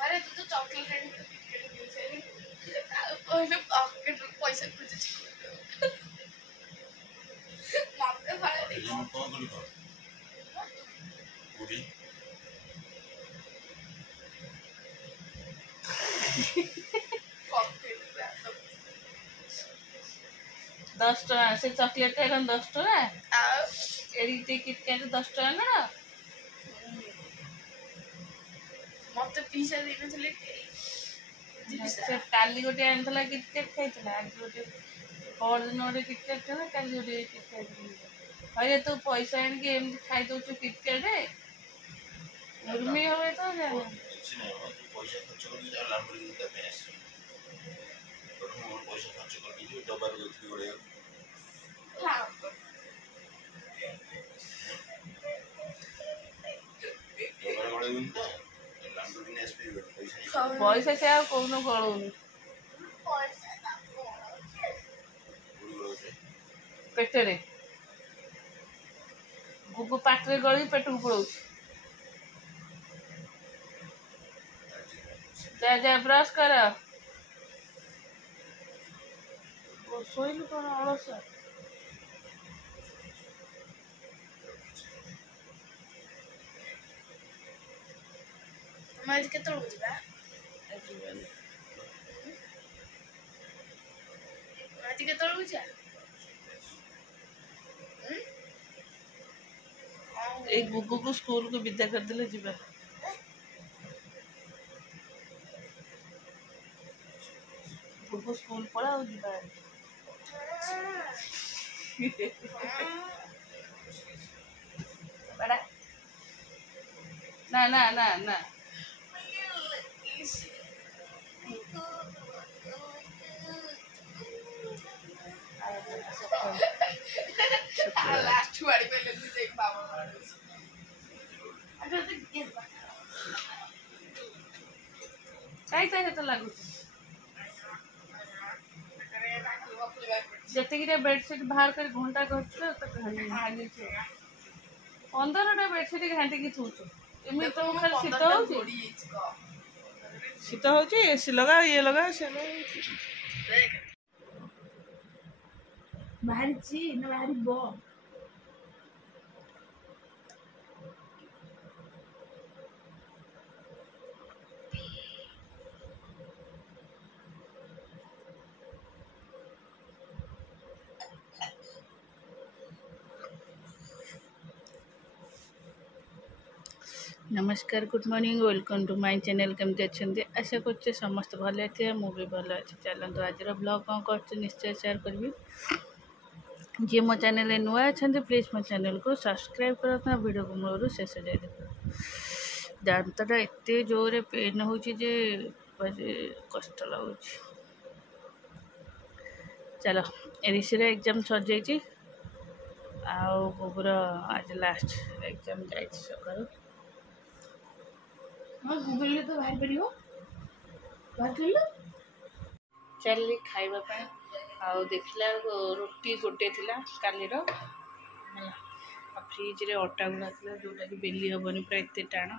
अरे तू तो चॉकलेट पैसा खोजुଛି मत भाड़े दस टका से चॉकलेट है 10 टका एडी किटकैट 10 टका ना मत पीसा देना चले से काली गोटे आनला किटकैट खाइला आज गोटे पर दिन गोटे किटकैट खाइला काली गोटे किटकैट अरे तू पैसा आन के एम खाइ दउछु किटकैट रे उर्मी होवे तो जाने पैसा खर्च कर जा लांबरी के पे आसी मोर पैसा खर्च कर दीजिए डब्बा रे उठी गड़े डब्बा गड़े उनता लांबरी ने एसपी पैसा से आ कोनो गळौनी पेटरे गुगु पाटरे गळी पेट उपड़ौछ जा जा ब्रश कर ओ सोइल कोन अलस मैं के तो बुझबा आज के तो बुझा एक गुगु को स्कूल को विदा कर देले जीवा गुगु स्कूल पढ़ाओ जीवा बड़ा ना ना ना ना लास्ट वाली पे ले देख बाबा अगर तो गिर बा काई तो लागु जते गिरे बेडशीट बाहर कर घंटा करछ तो हानि छे 15टा बेडशीट घांटी की थूछ एमि तो खाली शीत होची एसी लगा ये लगा से बाहर छी ना बाहर बो नमस्कार good morning welcome to my channel केमती अच्छे आशा करते समस्त भले थे मुझे भल अच्छे चलते आज ब्लॉग कौन कर निश्चय शेयर करी जी मो चैनल नुआ अच्छा प्लीज मो चैनल को सब्सक्राइब करना वीडियो को मूल शेष जाए देख दांतटा एत जोरे पेन हो कष्ट लगुच चलो ऋषि एग्जाम सर जाइए आगुर आज लास्ट एग्जाम जाइए सकाल हां गूगल ले तो बाहर परियो बाहर कर लो चल खाइबा पे आउ देखला रोटी गोटे थिला कालीर हला फ्रिज रे अटा गुला थिला जोटा कि बेली हबनी पूरा एते टाण आ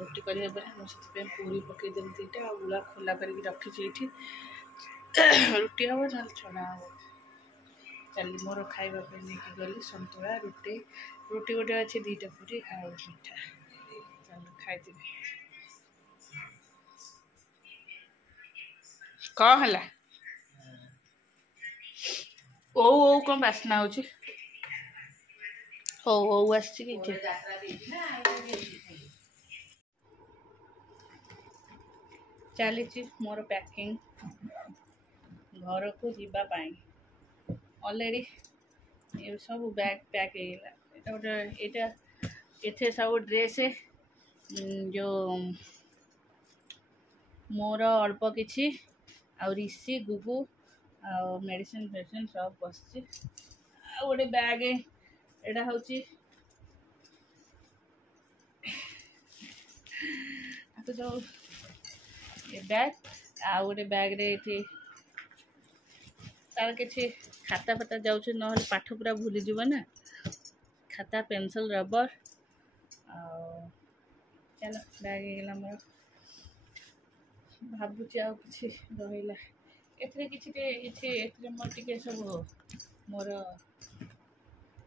रोटी करी हबनी मो से पूरी पकई देली तीटा आ गुला खोला करके रखी छी रोटी हबो ना छना हबो चल मोर खाइबा पे लेके गली संतुला रोटी रोटी गोटे अच्छे दीटा पूरी आ मिठा चल खाई कौन है ओ ओ कौन बासना हो चली मोर पैकिंग घर को जीवाई अलरेडी ये सब बैग पैक होगा ये सब ड्रेस जो मोर अल्प किछि आ ऋषि गुगु आ मेडिसिन फेडिसिन सब बस गोटे बैग एटा हूँ हाथ जो ये बैग आ गोटे बैग रे ये तार किसी खाता फाता जाऊँ ना पाठ पूरा भूली जीव ना खाता पेनसिल रबर चलो बैग होगा मोर भावुची आ कि रहा ए मोर टे सब मोर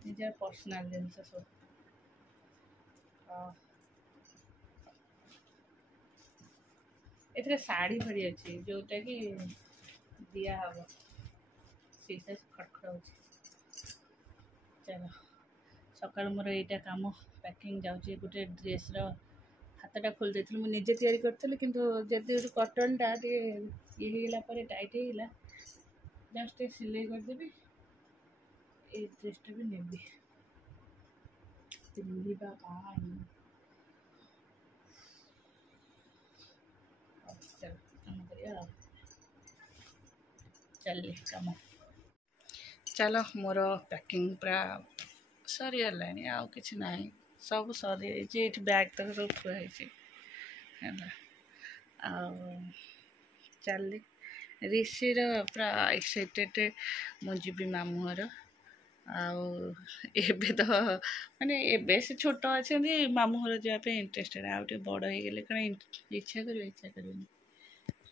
निजर पर्सनाल जिनस सब ए शाढ़ी फाड़ी अच्छी जोटा कि दिया हम सीसा खड़खड़ हो चलो सकाल मोर यहाँ कम पैकिंग जाऊँगी गोटे ड्रेस हाथटा खोल देती मुझे निजे तैयारी करी कि जदि कटनटा ये टाइट होगा जस्ट सिलाई करदेवी ये ड्रेसटा भी नेबी पिंधा चल कम कर चल कम चलो मोर पैकिंग पूरा सरी गलानी आउ कि ना सब सरी बैग तक सब थुआई चल ऋषिर पूरा एक्साइटेड मुझे मामू घर आबे तो माने एबे से छोट अच्छा मामू घर जावाई इंटरेस्टेड आउटे बड़ हो गले कौन इच्छा कर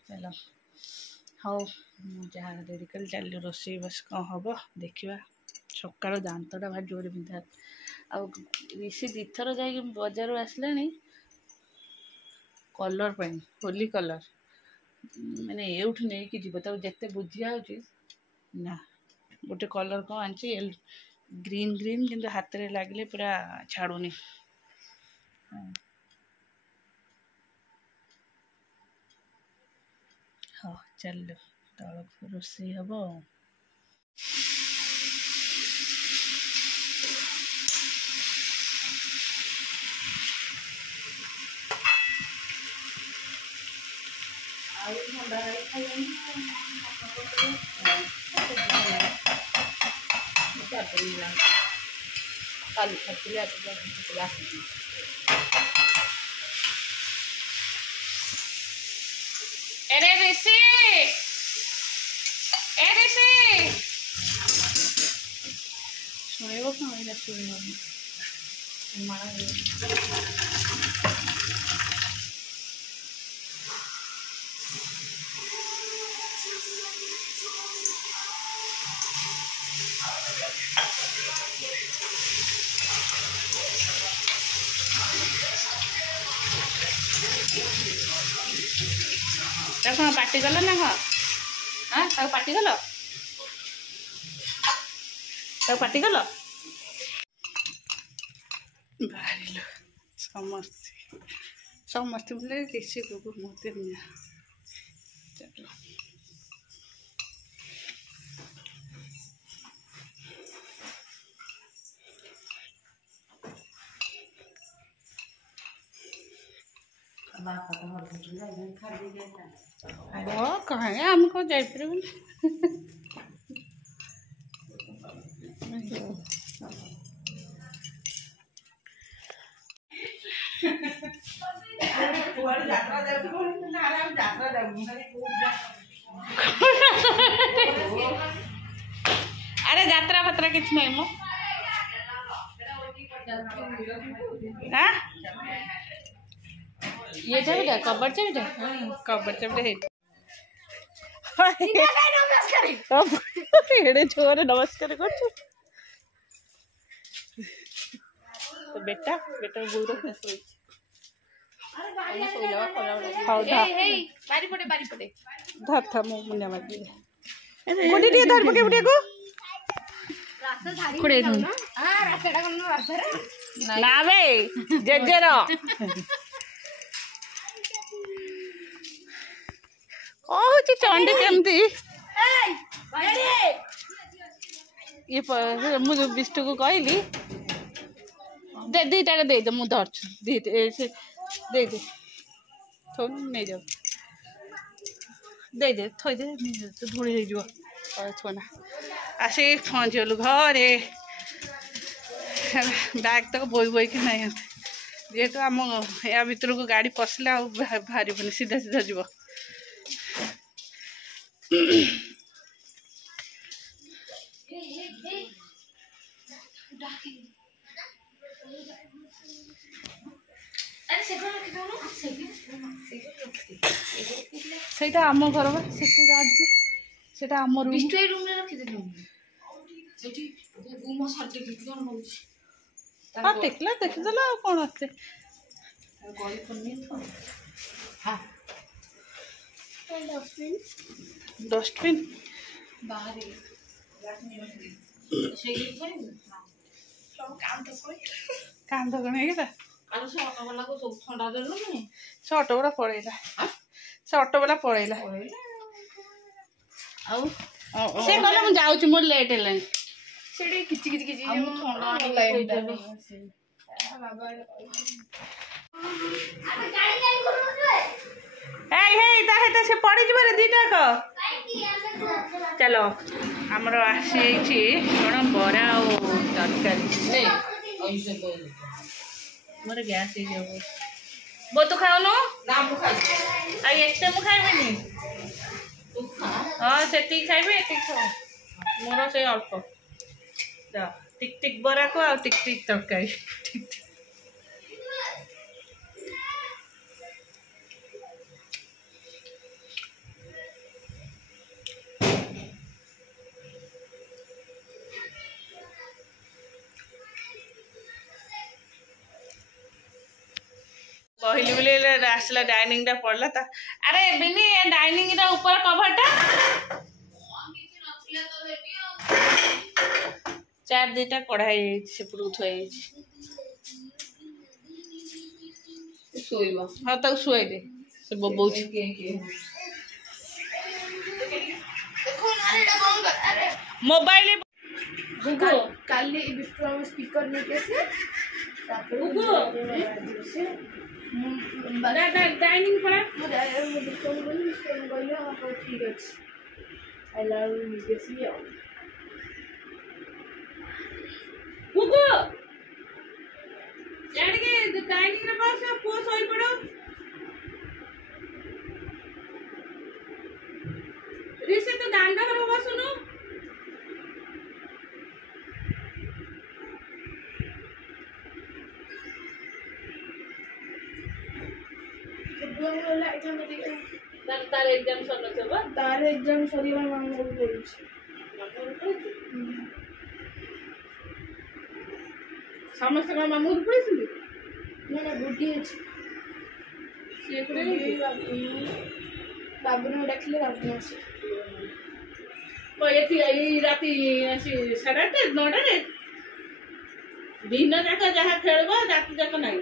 चलो हाँ जहाँ रेडी कर चल रोसे बस कौन हम देखा सकाल दांतटा भारी जोर बिंधा ऋषि दीथर जा बजार आसला कलर पाई होली कलर मैंने एउठ नहीं कि जीव जिते बुझिया ना गोटे कलर कौन आनी ग्रीन ग्रीन किंतु हाथ में लगे पूरा छाड़ूनी हाँ चल तल रोसे हम अरे ऋषि शुणव कौन कौन पार्टी कल ना कौन हाँ पार्टी कल पार्टी कल बाहर समस्ते समस्ते बोले ऋषि को मत चलो वो कहें हमको जापर अरे यात्रा फात्रा किछ नहीं मो हाँ ये चाबिटा कबर चाबिटा कबर चाबिटा एड़े छोरे नमस्कार कर बेटा बेटा बोल धर था मुंडा मार गोटी टे धर पके बुटिया को कुड़े ना बे जेजेर कहूँ चंडी केमती ये मुझे विष्णु को कहली दे दीटा दे दे मुझे धर दे दे थो नहीं जाओ दे दे थोड़ी दे धूली हो छोना आसे पहुँचलु घरे बैग तक बोई बोई कि नहीं जेहेतु आम या भितर को गाड़ी पशिला बाहर सीधा सीधा जीव सेटा आम घर बा सेटा आम रूम हाँ देखिदेल कौन आते डस्टबिन कांद कण है से ऑटो वाला पड़ेगा से ऑटो वाला पड़ेगा से कहले मु जाउची मोर लेट हेलानी सेडी किछि किछि किछि हम ठंडा बाबा अरे गाड़ी गाड़ी करू से पड़ी जबरे दीटा को चलो हमरो आसी छी कोन बरा ओ तरकारी नहीं ऐसे मोर गैस हे जाबो बो तो खाओ नो ना मु खाई आ एते मु खाइबेनी तू खा हां सेती खाइबे एती खा मोर से अल्प जा टिक टिक बरा को आ टिक टिक तरकारी ठीक कहली बोले आसला डाइनिंग टा पड़ला ता अरे बिनी डाइनिंग टा ऊपर कवर टा चार दीटा कढ़ाई से पुरु थई सोइबा हां त सोई दे से बबौ देखो अरे एटा कौन कर अरे मोबाइल गुगो काली विप्रो स्पीकर में कैसे गुगो डाइनिंग पड़ा मुझे विप्रो में गयो हां ठीक अछि आई लव यू दिस यो गुगो यानी के डाइनिंग रे पास पो सोई पड़ो रिसे तो दांडा करवा सुनो तार एग्जाम सरल छबा तार एग्जाम सरीबा मांगो बोलछ समस्त का मामू पड़े ना गुडी अछि से करे बाबू ने देखले बाबू अछि कोई थी राती ऐसी 8:30 9:00 रे दिन जाक जहाँ खेलबा रात जाक नहीं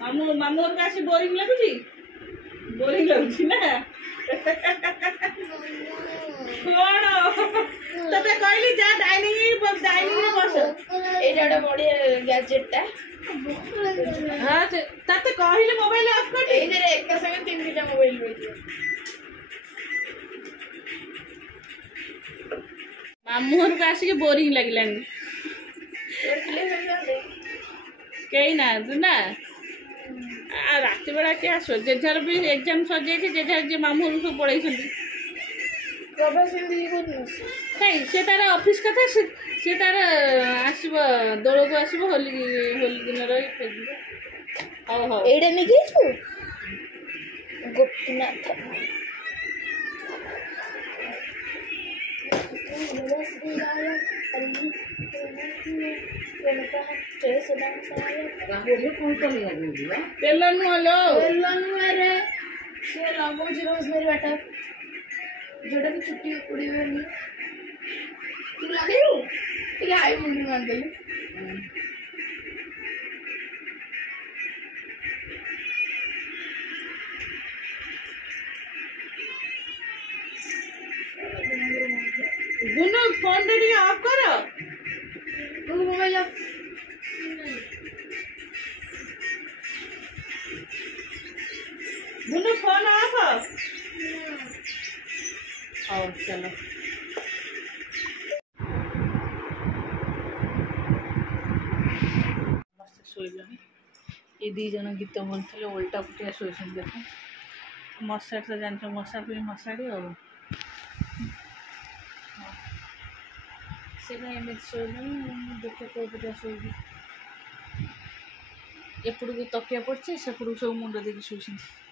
मामू मामू का से बोरिंग लगुची ना कौन तते कहली जा डाइनिंग रे बस एटा बड़ी गैजेट ता हां तते कहली मोबाइल ऑफ कर ए रे एक संगे तीन तीन मोबाइल बेचे मामू घर का आसी के बोरिंग लागलानी कई ना तू ना रात बेला क्या आसो जेझार भी एग्जाम सर जाए जेझार जे मामू सब पढ़ाई से तार ऑफिस कथा से तार आसब दोल को आसब होली होली दिन हाँ हाँ एडे नहीं गोपीनाथ तेलन वालो रे से लगोज रोजमेरी वाटर जोड़ा की छुट्टी उड़ी हुई तू लगाइयो ये आई मुंडी मान दे गुनु फोन रे ऑफ करो गुनु मोबाइल ऑफ बुनु फोन ऑफ ହଉ ଚାଲ ସମସ୍ତେ ଶୋଇଲେଣି ଏ ଦୁଇ ଜଣ ଗୀତ ବୋଲୁଥିଲେ ଓଲଟା ପୁଟିଆ ଶୋଇଛନ୍ତି ଦେଖ ମଶାରୀ ତ ଜାଣିଛ ମଶା ପାଇଁ ମଶାରୀ ଆଉ ସେଇଟା ଏମିତି ଶୋଇଲେଣି ଦେଖେ କୋଉ ପୁଟିଆ ଶୋଇବି ଏପଟକୁ ତକିଆ ପଡ଼ିଛି ସେପଟକୁ ସବୁ ମୁଣ୍ଡ ଦେଇକି ଶୋଇଛନ୍ତି